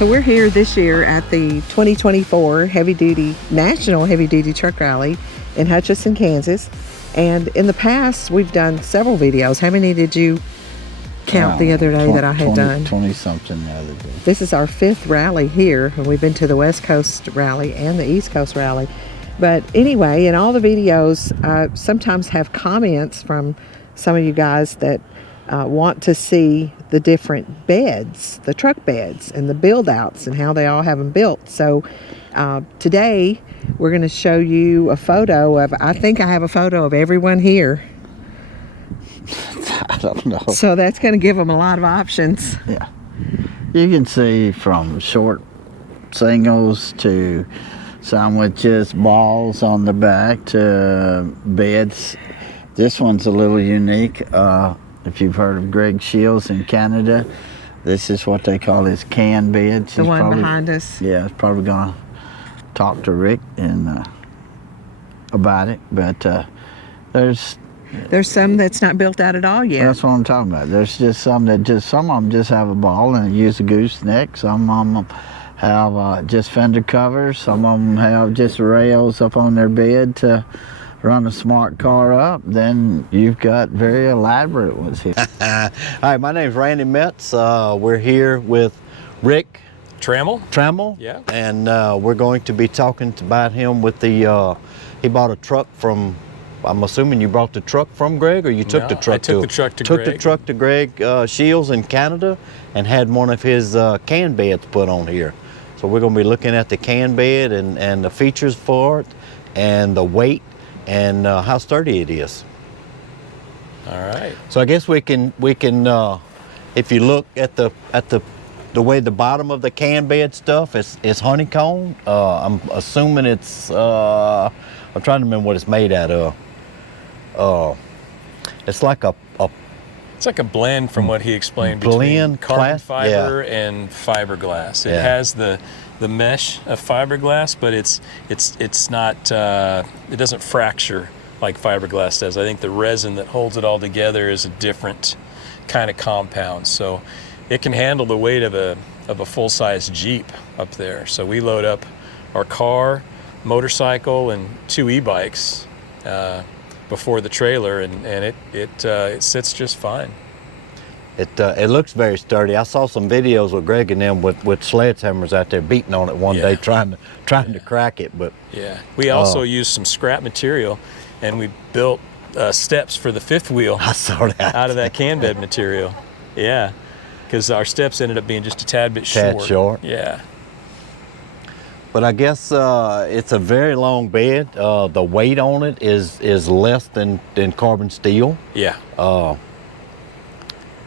So we're here this year at the 2024 National Heavy Duty Truck Rally in Hutchinson, Kansas. And in the past, we've done several videos. How many did you count the other day that I had done? 20-something the other day. This is our 5th rally here, and we've been to the West Coast rally and the East Coast rally. But anyway, in all the videos, I sometimes have comments from some of you guys that want to see the different beds, the truck beds, and the build outs and how they all have them built. So today we're going to show you a photo of, I think I have a photo of everyone here. I don't know. So that's going to give them a lot of options. Yeah. You can see from short singles to some with just balls on the back to beds. This one's a little unique. If you've heard of Greg Shields in Canada, this is what they call his Cann Bed. The one behind us. Yeah, it's probably gonna talk to Rick and about it. But there's some that's not built out at all yet. That's what I'm talking about. There's just some of them just have a ball and use a gooseneck. Some of them have just fender covers. Some of them have just rails up on their bed to run a smart car up. Then you've got very elaborate ones here. Hi, my name's Randy Metz. We're here with Rick Trammell. Yeah. And we're going to be talking about him with the, he bought a truck from, I'm assuming you brought the truck from Greg, or you took the truck to I took the truck to Greg. Took the truck to Greg Shields in Canada and had one of his Cann Beds put on here. So we're going to be looking at the Cann Bed and the features for it and the weight and how sturdy it is. All right. So I guess we can if you look at the way the bottom of the Cann Bed stuff is honeycomb. I'm assuming it's I'm trying to remember what it's made out of. It's like a blend from what he explained between carbon fiber and fiberglass. It has the mesh of fiberglass, but it's not it doesn't fracture like fiberglass does. I think the resin that holds it all together is a different kind of compound, so it can handle the weight of a full-size Jeep up there. So we load up our car, motorcycle, and 2 e-bikes before the trailer, and it sits just fine. It looks very sturdy. I saw some videos with Greg and them with sledgehammers out there beating on it one day trying to crack it. But yeah, we also used some scrap material, and we built steps for the 5th wheel. I saw that out of that Cann Bed material. Yeah, because our steps ended up being just a tad bit short. Yeah. But I guess it's a very long bed. The weight on it is less than carbon steel. Yeah.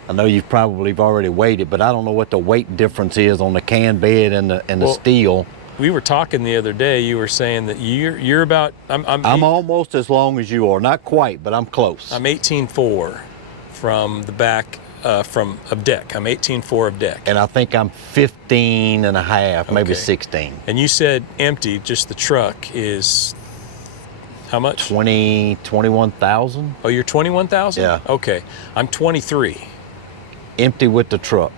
I know you've probably already weighed it, but I don't know what the weight difference is on the Cann Bed and the steel. We were talking the other day. You were saying that you're about. I'm almost as long as you are. Not quite, but I'm close. I'm 18.4 from the back of deck. I'm 18.4 of deck. And I think I'm 15 and a half, maybe 16. And you said empty, just the truck is how much? 21,000. Oh, you're 21,000? Yeah. Okay. I'm 23. Empty with the truck.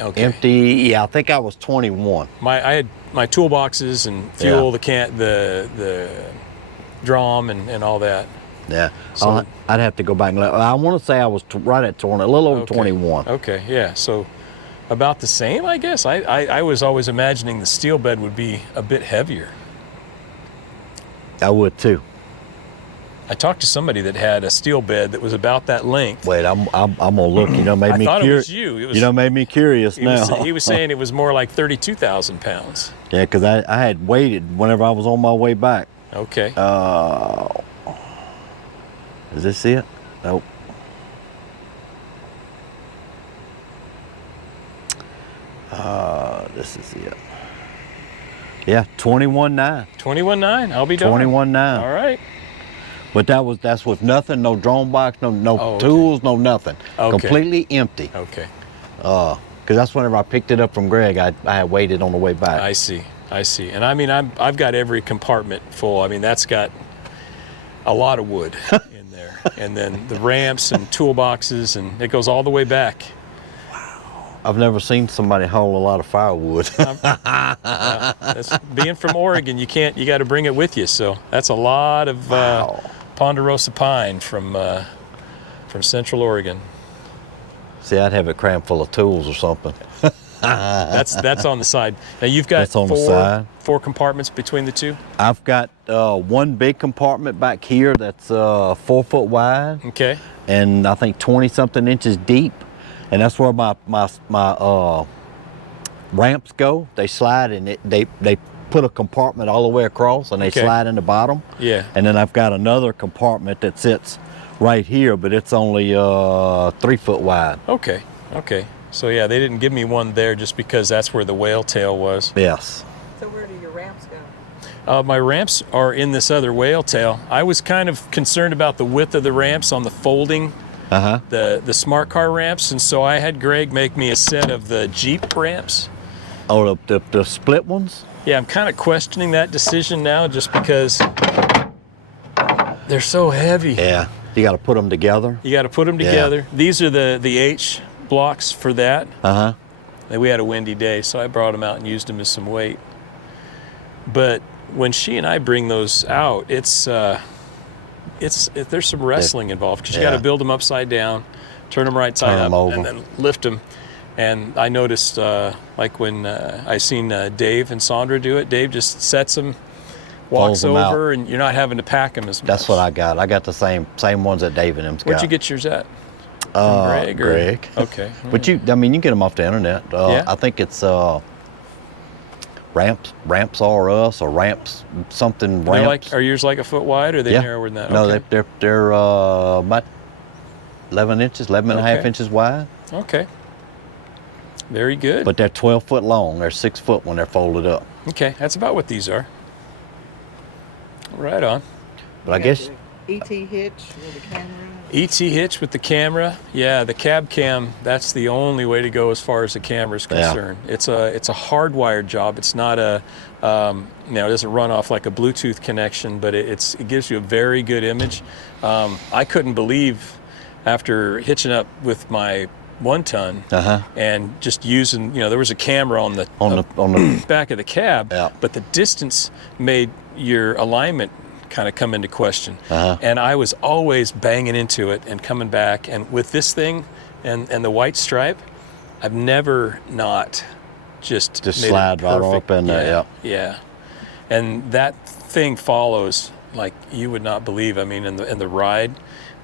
Okay. Empty, yeah, I think I was 21. I had my toolboxes and fuel, the drum and all that. Yeah, so I'd have to go back and look. I want to say I was right at 20, a little over 21. Okay, yeah, so about the same, I guess. I was always imagining the steel bed would be a bit heavier. I would too. I talked to somebody that had a steel bed that was about that length. Wait, I'm gonna look. You know, made me curious. I thought it was you. You know, made me curious now. He was saying it was more like 32,000 pounds. Yeah, because I had waited whenever I was on my way back. Okay. Is this it? Nope. This is it. Yeah, 21.9. 21.9. I'll be done. 21.9. All right. But that's with nothing, no drone box, no tools, no nothing. Okay. Completely empty. Okay. Because that's whenever I picked it up from Greg, I had waited on the way back. I see. And I mean, I've got every compartment full. I mean, that's got a lot of wood in there. And then the ramps and toolboxes, and it goes all the way back. Wow. I've never seen somebody haul a lot of firewood. That's, being from Oregon, you got to bring it with you. So that's a lot of ponderosa pine from Central Oregon. See, I'd have it crammed full of tools or something. That's on the side. Now you've got four compartments between the two? I've got one big compartment back here that's 4 foot wide. Okay. And I think 20-something inches deep. And that's where my ramps go. They slide and they put a compartment all the way across and they slide in the bottom. Yeah. And then I've got another compartment that sits right here, but it's only 3 foot wide. Okay. So yeah, they didn't give me one there just because that's where the whale tail was. Yes. So where do your ramps go? My ramps are in this other whale tail. I was kind of concerned about the width of the ramps on the folding, the smart car ramps, and so I had Greg make me a set of the Jeep ramps. Oh, the split ones? Yeah, I'm kind of questioning that decision now just because they're so heavy. Yeah, you got to put them together. You got to put them together. These are the H blocks for that. We had a windy day, so I brought them out and used them as some weight. But when she and I bring those out, there's some wrestling involved because you got to build them upside down, turn them right side up, and then lift them. And I noticed, like when I seen Dave and Sandra do it, Dave just sets them, walks over, and you're not having to pack them as much. That's what I got. I got the same ones that Dave and them's got. Where'd you get yours at? Greg? Greg. Okay. But you can get them off the internet. I think it's Ramps R Us or Ramps something. Ramps. Are yours like a foot wide, or are they narrower than that? No, they're about 11 inches, 11 and a half inches wide. Okay. Very good. But they're 12 foot long. They're 6 foot when they're folded up. Okay, that's about what these are. Right on. But I guess ET hitch with the camera. ET hitch with the camera. Yeah, the cab cam, that's the only way to go as far as the camera is concerned. Yeah. It's a hardwired job. It's not a it doesn't run off like a Bluetooth connection, but it gives you a very good image. I couldn't believe after hitching up with my 1-ton and just using, there was a camera on the back of the cab, but the distance made your alignment kind of come into question. And I was always banging into it and coming back. And with this thing and the white stripe, I've never not just slide right up in there. Yeah. And that thing follows like you would not believe. I mean, in the ride,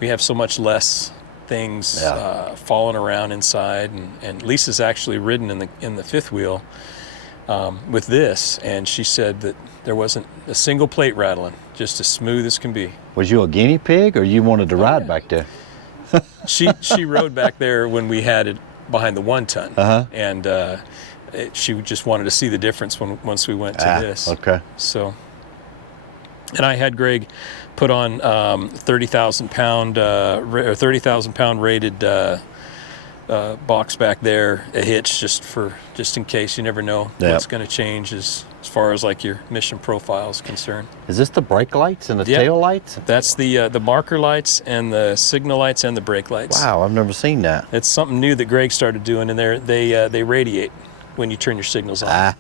we have so much less things falling around inside. And Lisa's actually ridden in the fifth wheel with this, and she said that there wasn't a single plate rattling, just as smooth as can be. Was you a guinea pig, or you wanted to ride back there? She rode back there when we had it behind the 1-ton, and she just wanted to see the difference once we went to this. Okay. So, and I had Greg put on 30,000 pound or 30,000 pound rated box back there, a hitch just in case. You never know what's going to change as far as like your mission profile is concerned. Is this the brake lights and the tail lights? That's the marker lights and the signal lights and the brake lights. Wow, I've never seen that. It's something new that Greg started doing, and they radiate when you turn your signals on.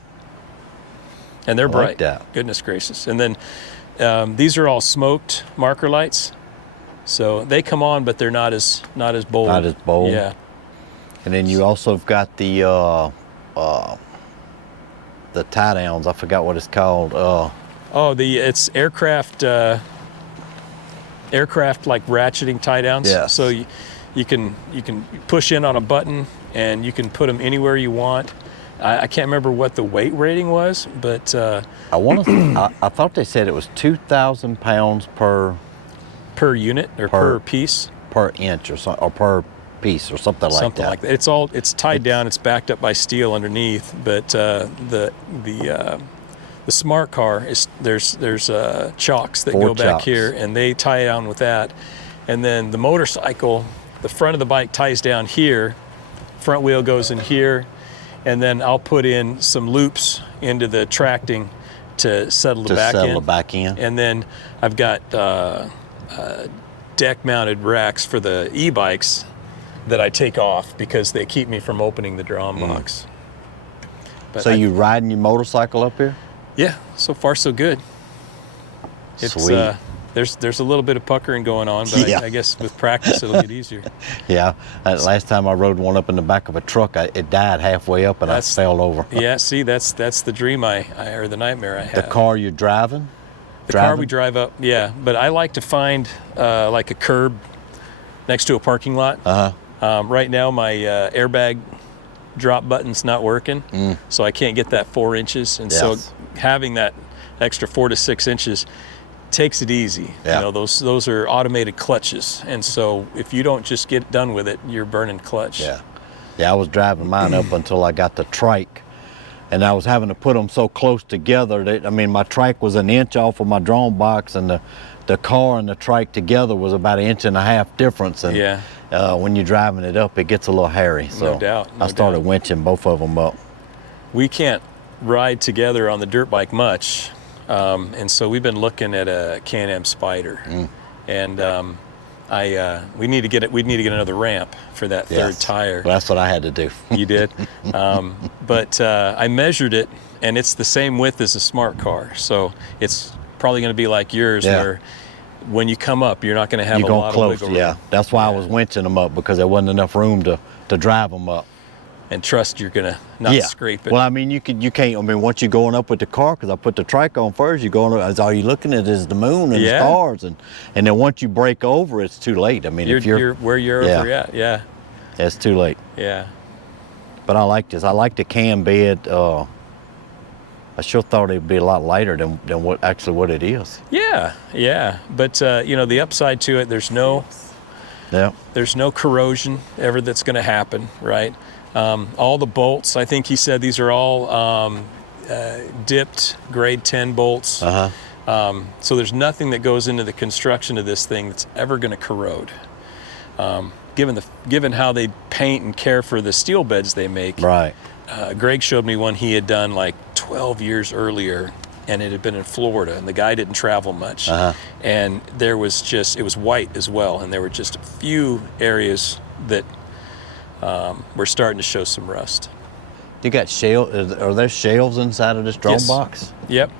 And they're bright. Like that. Goodness gracious. And then these are all smoked marker lights, so they come on, but they're not as bold. Not as bold. Yeah. And then you also have got the tie downs. I forgot what it's called. It's aircraft like ratcheting tie downs. Yeah. So you can push in on a button and you can put them anywhere you want. I can't remember what the weight rating was, but I thought they said it was 2,000 pounds per unit or per piece, per inch or something, or per piece or something like that. It's tied down. It's backed up by steel underneath. But the smart car is there's chocks that go back here, and they tie down with that. And then the motorcycle, the front of the bike ties down here, front wheel goes in here, and then I'll put in some loops into the tracting to settle the back in. And then I've got deck mounted racks for the e-bikes that I take off because they keep me from opening the drawn box. But so you riding your motorcycle up here? Yeah, so far so good. It's Sweet. There's a little bit of puckering going on, but Yeah. I guess with practice it'll get easier. Yeah, last time I rode one up in the back of a truck, it died halfway up and I fell over. Yeah, see, that's the dream or the nightmare I have. The car you're driving? The car we drive up, yeah. But I like to find like a curb next to a parking lot. Right now my airbag drop button's not working, so I can't get that 4 inches. And so having that extra 4 to 6 inches takes it easy. Yeah. You know, those are automated clutches, and so if you don't just get done with it, you're burning clutch. Yeah, I was driving mine up until I got the trike, and I was having to put them so close together that, I mean, my trike was an inch off of my drawn box, and the car and the trike together was about 1.5 inches difference. And when you're driving it up, it gets a little hairy. So no doubt. I started winching both of them up. We can't ride together on the dirt bike much. And so we've been looking at a Can-Am Spider, and we need to get another ramp for that third tire. Well, that's what I had to do. You did, but I measured it, and it's the same width as a smart car, so it's probably going to be like yours, where when you come up, you're not going to have a lot of wiggle room. Yeah, that's why I was winching them up, because there wasn't enough room to drive them up. And trust you're gonna not scrape it. Well, I mean, you can't. I mean, once you're going up with the car, because I put the trike on first, you're going up. All you're looking at is the moon and the stars, and then once you break over, it's too late. I mean, if you're where you're over at, it's too late. Yeah. But I like this. I like the Cann Bed. I sure thought it'd be a lot lighter than what it is. Yeah. But you know, the upside to it, there's no corrosion ever that's going to happen, right? All the bolts, I think he said these are all dipped grade 10 bolts. So there's nothing that goes into the construction of this thing that's ever going to corrode. Given how they paint and care for the steel beds they make. Right. Greg showed me one he had done like 12 years earlier, and it had been in Florida, and the guy didn't travel much. And it was white as well, and there were just a few areas that we're starting to show some rust. You got shelves? Are there shelves inside of this drone box? Yep.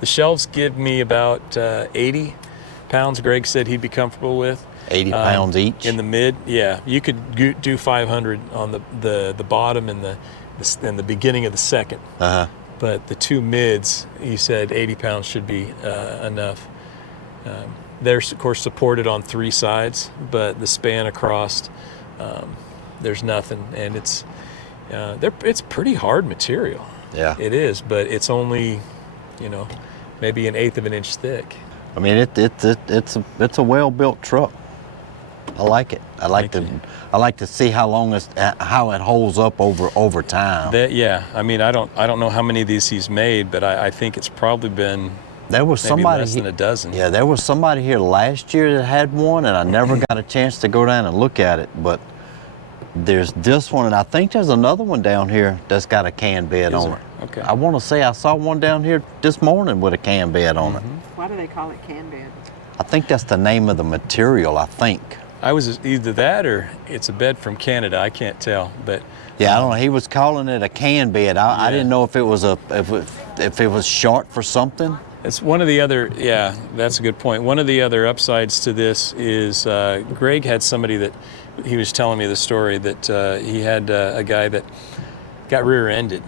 The shelves give me about 80 pounds. Greg said he'd be comfortable with. 80 pounds each? In the mid, yeah. You could do 500 on the bottom and the beginning of the second. But the two mids, he said 80 pounds should be enough. They're, of course, supported on 3 sides, but the span across, there's nothing, and it's pretty hard material. Yeah, it is, but it's only, maybe 1/8 of an inch thick. I mean, it's a well-built truck. I like it. I like to see how it holds up over time. I mean, I don't know how many of these he's made, but I think it's probably been maybe less than a dozen. Yeah, there was somebody here last year that had one, and I never got a chance to go down and look at it, but there's this one, and I think there's another one down here that's got a Cann Bed on it. Okay. I want to say I saw one down here this morning with a Cann Bed on it. Why do they call it Cann Bed? I think that's the name of the material, I think. I was either that or it's a bed from Canada. I can't tell, but yeah, I don't know. He was calling it a Cann Bed. I didn't know if it was short for something. It's one of the other. Yeah, that's a good point. One of the other upsides to this is Greg had somebody that he was telling me the story that he had a guy that got rear-ended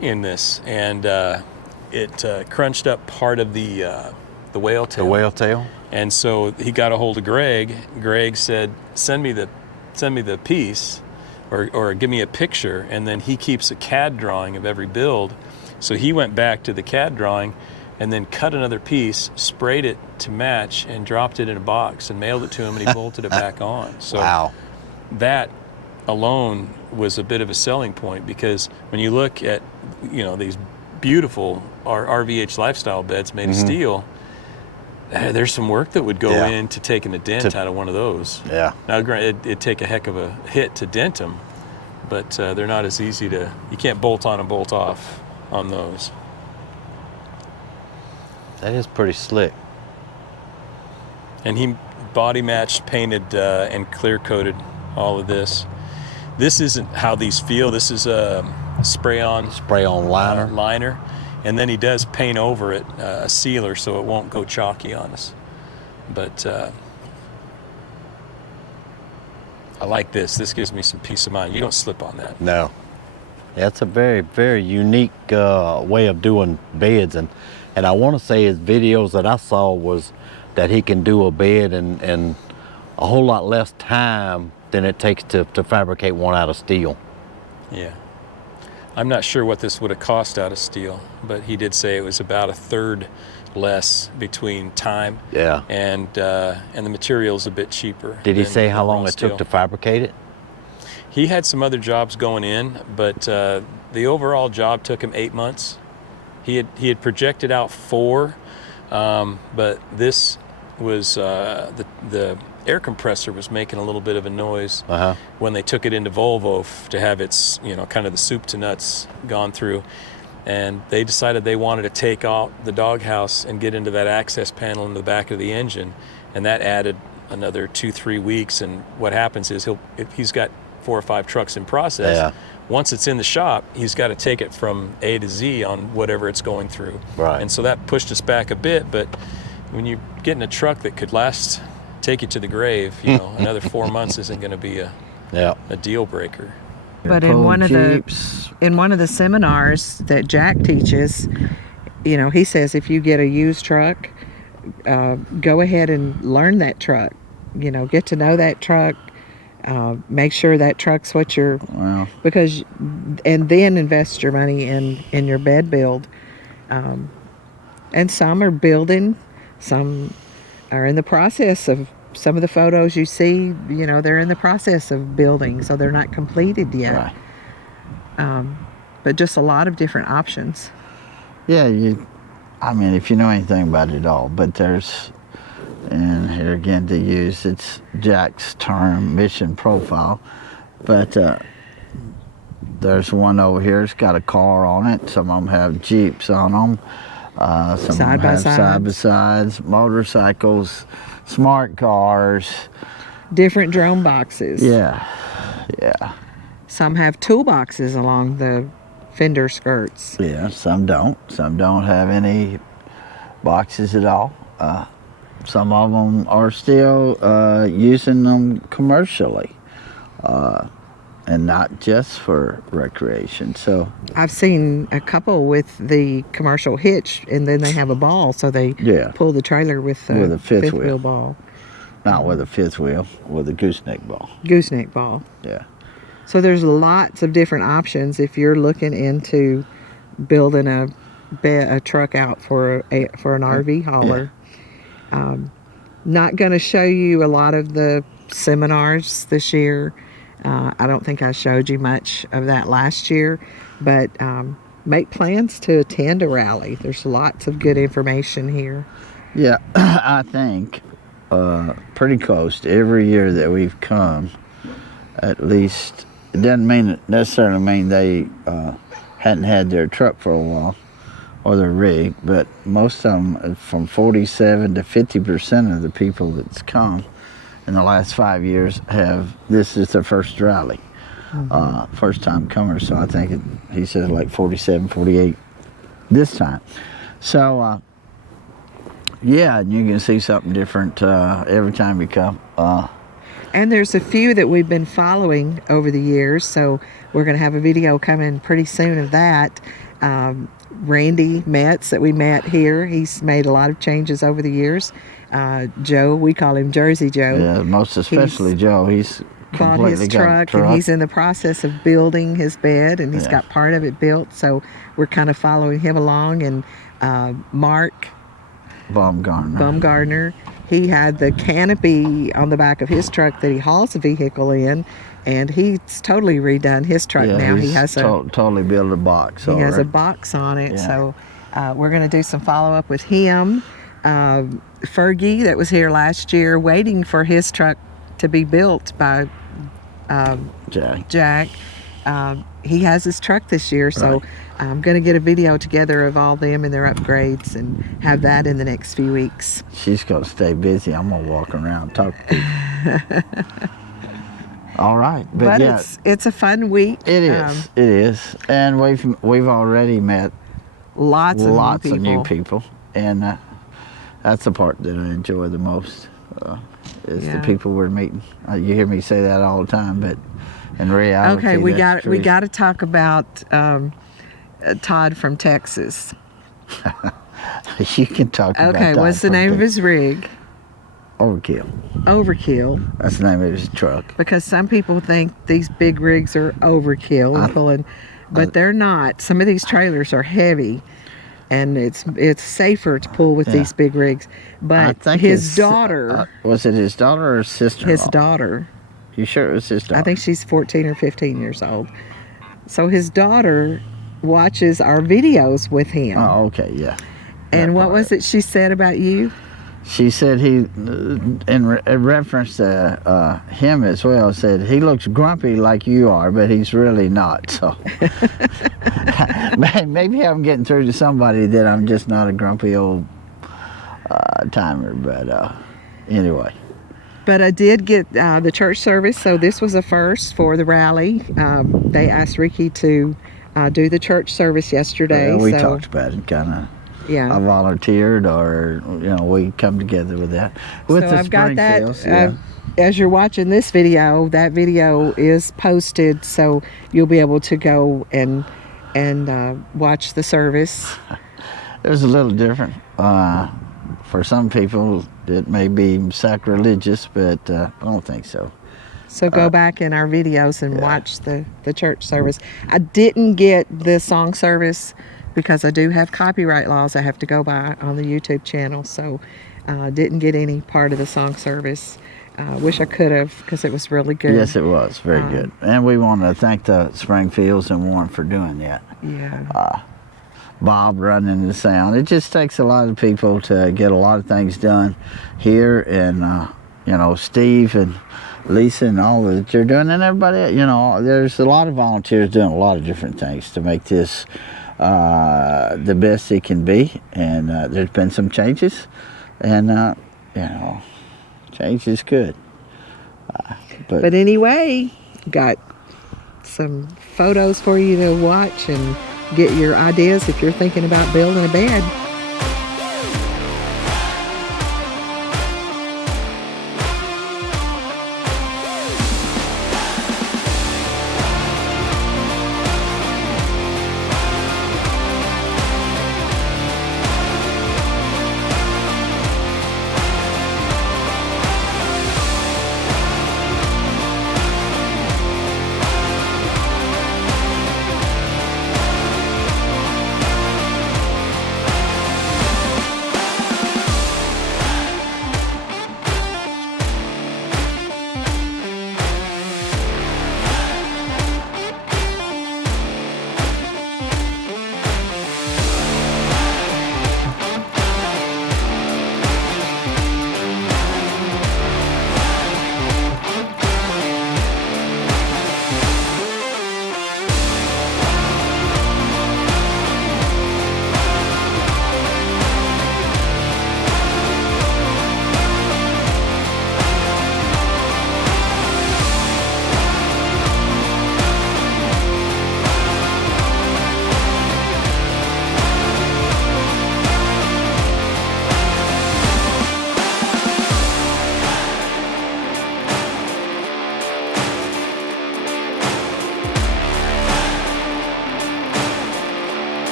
in this, and it crunched up part of the whale tail. The whale tail. And so he got a hold of Greg. Greg said, "Send me the piece, or give me a picture." And then he keeps a CAD drawing of every build. So he went back to the CAD drawing, and then cut another piece, sprayed it to match, and dropped it in a box and mailed it to him, and he bolted it back on. So that alone was a bit of a selling point, because when you look at these beautiful RVH lifestyle beds made of steel. There's some work that would go into taking a dent out of one of those. Yeah. Now, it'd take a heck of a hit to dent them, but they're not as easy to. You can't bolt on and bolt off on those. That is pretty slick. And he body matched, painted, and clear coated all of this. This isn't how these feel. This is a spray-on liner. And then he does paint over it a sealer so it won't go chalky on us. But I like this. This gives me some peace of mind. You don't slip on that. No. That's a very, very unique way of doing beds. And I want to say his videos that I saw was that he can do a bed in a whole lot less time than it takes to fabricate one out of steel. Yeah. I'm not sure what this would have cost out of steel, but he did say it was about a third less between time and the material's a bit cheaper. Did he say how long it took to fabricate it? He had some other jobs going in, but the overall job took him 8 months. He had projected out 4, but this was the air compressor was making a little bit of a noise when they took it into Volvo to have its, kind of the soup to nuts gone through. And they decided they wanted to take out the doghouse and get into that access panel in the back of the engine. And that added another 2-3 weeks. And what happens is if he's got 4 or 5 trucks in process. Once it's in the shop, he's got to take it from A to Z on whatever it's going through. Right. And so that pushed us back a bit. But when you get in a truck that could take you to the grave, another 4 months isn't going to be a deal breaker. But in one of the seminars that Jack teaches, he says if you get a used truck, go ahead and learn that truck. Get to know that truck. Make sure that truck's what you're, and then invest your money in your bed build. And some are building, some are in the process of. Some of the photos you see, they're in the process of building, so they're not completed yet. Right. But just a lot of different options. Yeah, if you know anything about it all, but there's, and here again to use, it's Jack's term, mission profile, but there's one over here, it's got a car on it, some of them have Jeeps on them, some have side-by-sides, motorcycles, smart cars. Different drone boxes. Yeah. Some have toolboxes along the fender skirts. Yeah, some don't. Some don't have any boxes at all. Some of them are still using them commercially. And not just for recreation. So I've seen a couple with the commercial hitch, and then they have a ball, so they pull the trailer with a fifth wheel ball. Not with a fifth wheel, with a gooseneck ball. Gooseneck ball. Yeah. So there's lots of different options if you're looking into building a truck out for an RV hauler. Yeah. Not going to show you a lot of the seminars this year. I don't think I showed you much of that last year, but make plans to attend a rally. There's lots of good information here. Yeah, I think pretty close to every year that we've come, at least, it doesn't necessarily mean they hadn't had their truck for a while or their rig, but most of them, from 47 to 50% of the people that's come in the last 5 years this is their first rally, first time comers. So I think he says like 47, 48 this time. So yeah, and you can see something different every time you come. And there's a few that we've been following over the years, so we're going to have a video coming pretty soon of that. Randy Metz that we met here, he's made a lot of changes over the years. Joe, we call him Jersey Joe. Yeah, most especially Joe. He's bought his truck, and he's in the process of building his bed, and he's got part of it built, so we're kind of following him along. And Mark Baumgartner, he had the canopy on the back of his truck that he hauls the vehicle in, and he's totally redone his truck now. He has totally built a box. He has a box on it, so we're going to do some follow-up with him. Fergie, that was here last year, waiting for his truck to be built by Jack. He has his truck this year, so I'm going to get a video together of all them and their upgrades and have that in the next few weeks. She's going to stay busy. I'm going to walk around and talk to people. All right, but yeah, it's a fun week. It is. It is, and we've already met lots of new people, and that's the part that I enjoy the most. Is the people we're meeting. You hear me say that all the time, but in reality, okay, we got to talk about Todd from Texas. You can talk about Okay, what's the name of his rig? Overkill. That's the name of his truck. Because some people think these big rigs are overkill and pulling, but they're not. Some of these trailers are heavy, and it's safer to pull with these big rigs. But his daughter... was it his daughter or his sister-in-law? His daughter. You sure it was his daughter? I think she's 14 or 15 years old. So his daughter watches our videos with him. Oh, okay, yeah. And what was it she said about you? She said in reference to him as well, said he looks grumpy like you are, but he's really not. So maybe I'm getting through to somebody that I'm just not a grumpy old timer. But anyway. But I did get the church service, so this was a first for the rally. They asked Ricky to do the church service yesterday. We talked about it, kind of. Yeah. I volunteered, or we come together with that. With so the I've got that. Sales, yeah. As you're watching this video, that video is posted, so you'll be able to go and watch the service. There's a little different. For some people, it may be sacrilegious, but I don't think so. So go back in our videos and watch the church service. I didn't get the song service because I do have copyright laws I have to go by on the YouTube channel, so didn't get any part of the song service. Wish I could have, because it was really good. Yes, it was very good, and we want to thank the Springfields and Warren for doing that. Yeah. Bob running the sound. It just takes a lot of people to get a lot of things done here, and Steve and Lisa and all that you're doing, and everybody. There's a lot of volunteers doing a lot of different things to make this the best it can be, and there's been some changes, and change is good. But anyway, got some photos for you to watch and get your ideas if you're thinking about building a bed.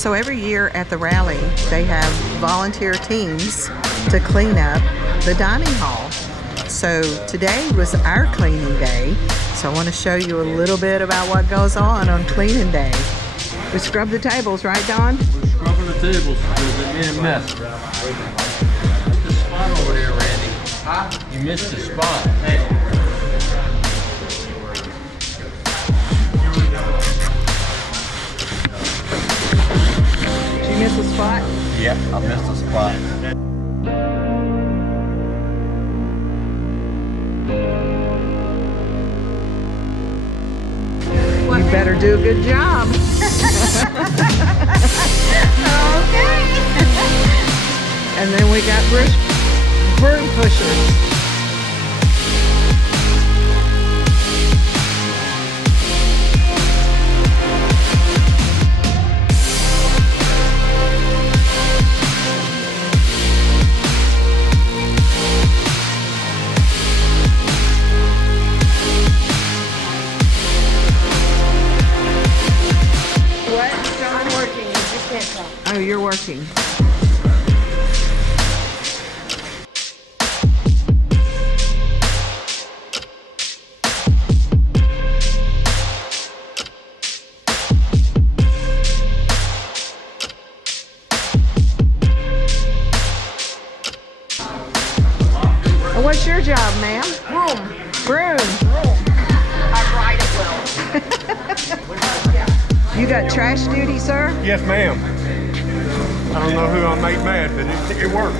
So every year at the rally, they have volunteer teams to clean up the dining hall. So today was our cleaning day. So I want to show you a little bit about what goes on cleaning day. We scrub the tables, right, Don? We're scrubbing the tables because they made a mess. You missed the spot over there, Randy. Huh? You missed the spot. Hey. Did you miss a spot? Yeah, I missed a spot. You better do a good job. Okay. And then we got broom pushers. Oh, you're working. What's your job, ma'am? Broom. I ride it well. You got trash duty, sir? Yes, ma'am. I don't know who I made mad, but it worked.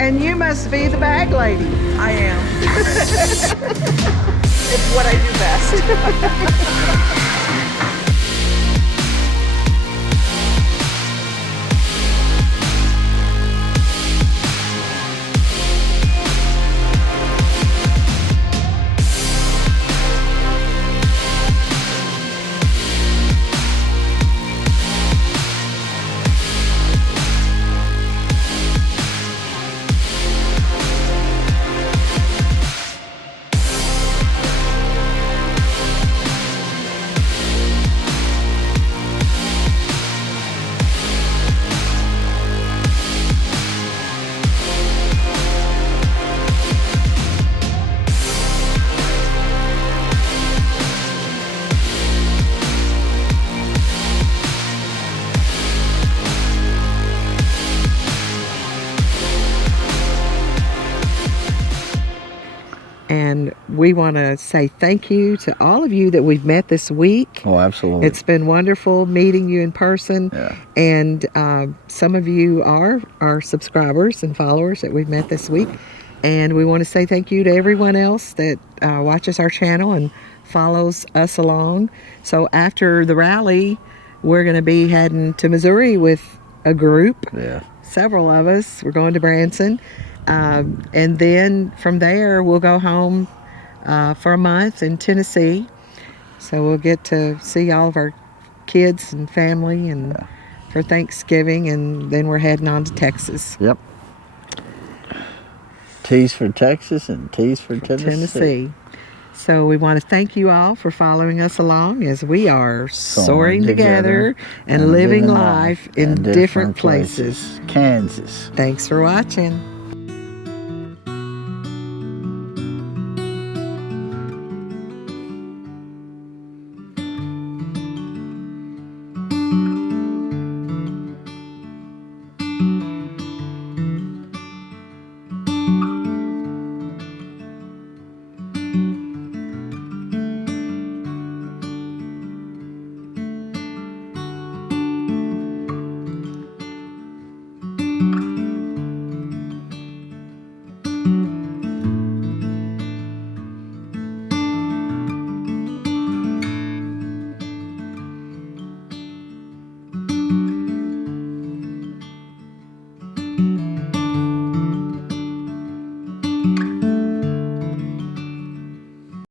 And you must be the bag lady. I am. It's what I do best. And we want to say thank you to all of you that we've met this week. Oh, absolutely. It's been wonderful meeting you in person. Yeah. And some of you are our subscribers and followers that we've met this week. And we want to say thank you to everyone else that watches our channel and follows us along. So after the rally, we're going to be heading to Missouri with a group. Yeah. Several of us. We're going to Branson. And then from there, we'll go home for a month in Tennessee. So we'll get to see all of our kids and family and for Thanksgiving. And then we're heading on to Texas. Yep. T's for Texas and T's for Tennessee. So we want to thank you all for following us along as we are soaring together and living life in different places. Kansas. Thanks for watching.